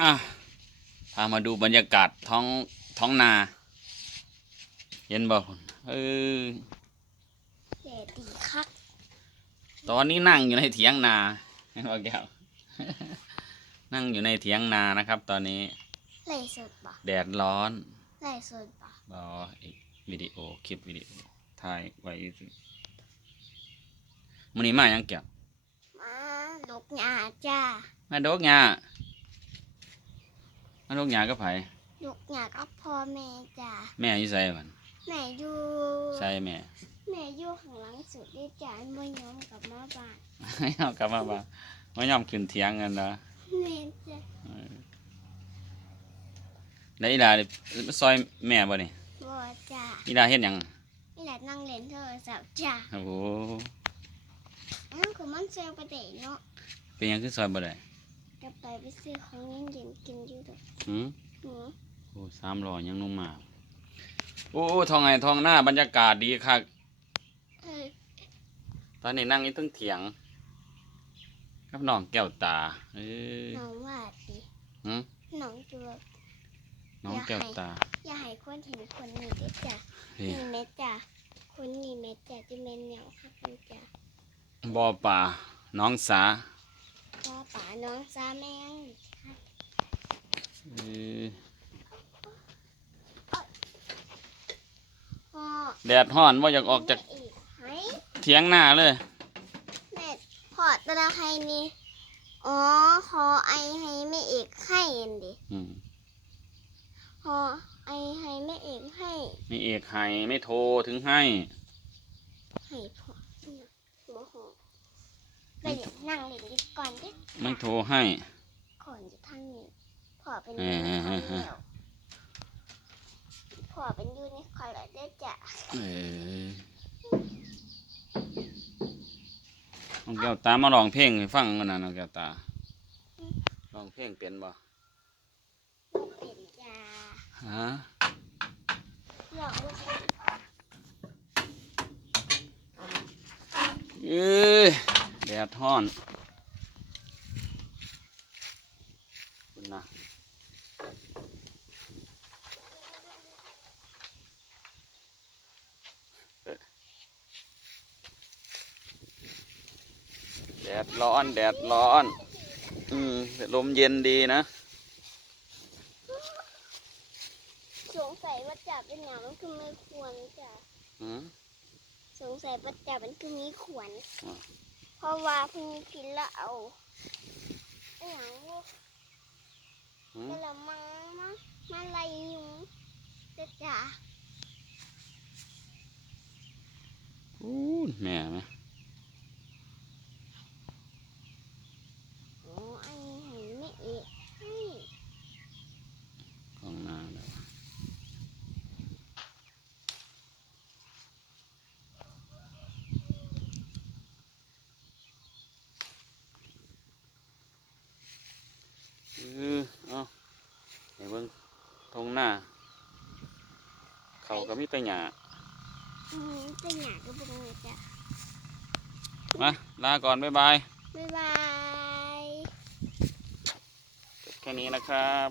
อะพามาดูบรรยากาศท้องท้องนาเห็นบ่พุ่นเออแดดดีคักตอนนี้นั่งอยู่ในเถียงนาเห็นบ่แก้ว นั่งอยู่ในเถียงนานะครับ ตอนนี้ไล่สดปะแดดร้อนไล่สดปะรออีกวิดีโอคลิปวิดีโอถ่ายไว้สิมื้อนี้มาหยังแก้วมาลูกหยาจ้ามาดกหญ้า มาดกหญ้ากับไผลูกหยากับพ่อแม่จ้าแม่อยู่ไสบัดแม่อยู่ใช่แม่ แม่อยู่ข้างหลังสุดได้จ้าไม่ยอมกลับมาบ้านให้เอากลับมาบ่าไม่ยอมขึ้นเถียงกันนะแม่จ้าเออแล้วอีหลานี่ซอยแม่บ่นี่บ่จ้าอีหลาเฮ็ดหยังนี่แหละนั่งเล่นโทรศัพท์จ้าโอ้โหนั่นคือมันเซลประเดี๋ยวเนาะเป็นหยังคือซอยบ่ได้จะ ไปซื้อของเย็นๆกินอยู่ดอกหืมหือโอ้สามรอยยังลงมา โอ้ทองไงทองหน้าบรรยากาศดีคักเออตอนนี้นั่งอยู่เทึงเถียงกับน้องแก้วตา เออน้องว่าดีหืมน้องตัวน้องแก้วตาอย่าให้คนเห็นคนนี้ด้วยจ้าเฮ้ยนี่แม่จ้าคนนี้แม่จ้าจะเป็นเหนียวคักนี่จ้าบ่อป่าน้องสา น้องซาแมงเออพ่อแดดฮ้อนว่าอยากออกจากแม่อีกไหเถียงหน้าเลยแม่พ่อตะละใครนี่อ๋อขอไอให้แม่เอกให้อันดิอืมขอไอให้แม่เอกให้ ไม่เอกให้ไม่โทรถึงให้ให้พ่อนะบ่หอ ไปเดี๋ยวนั่งเล่นดีก่อนดิไม่โทรให้ก่อนอยู่ทางนี้พ่อเป็นเอยูอนิคอร์นเออเออแล้วพ่อเป็นยูนิคอร์นแล้วได้อจ้ะเออน้องแก้วตามาร้องเพลงให้ฟังกันนะน้องแก้วตาร้องเพลงเป็นบ่ลูกเป็นจ้าฮะหลอกลูกเป็นเอ้ยแดดฮ้อนคุณนะแดดร้อน แดดร้อน อืมแต่ลมเย็นดีนะ สงสัยว่าจับเป็นหยังมันคือไม่ควรจ้ะอืม สงสัยว่าจับมันคือมีขวน อ่า เพราะว่าเพิ่งกินแล้วเอาอหย่างพวกอืมกระมังมามาไล่ยุงจ้ะจ้ะ อู้แม่ไหม โอ้อันนี้ให้แม่เอกให้ กองหน้าแล้วเออเอาไอ้เบิ่ง ทงหน้า เขาก็มีแต่หญ้าอืมเป็นหยาก็บุงจ้ะมา ลาก่อน บ๊ายบายบ๊ายบาย จบแค่นี้นะครับ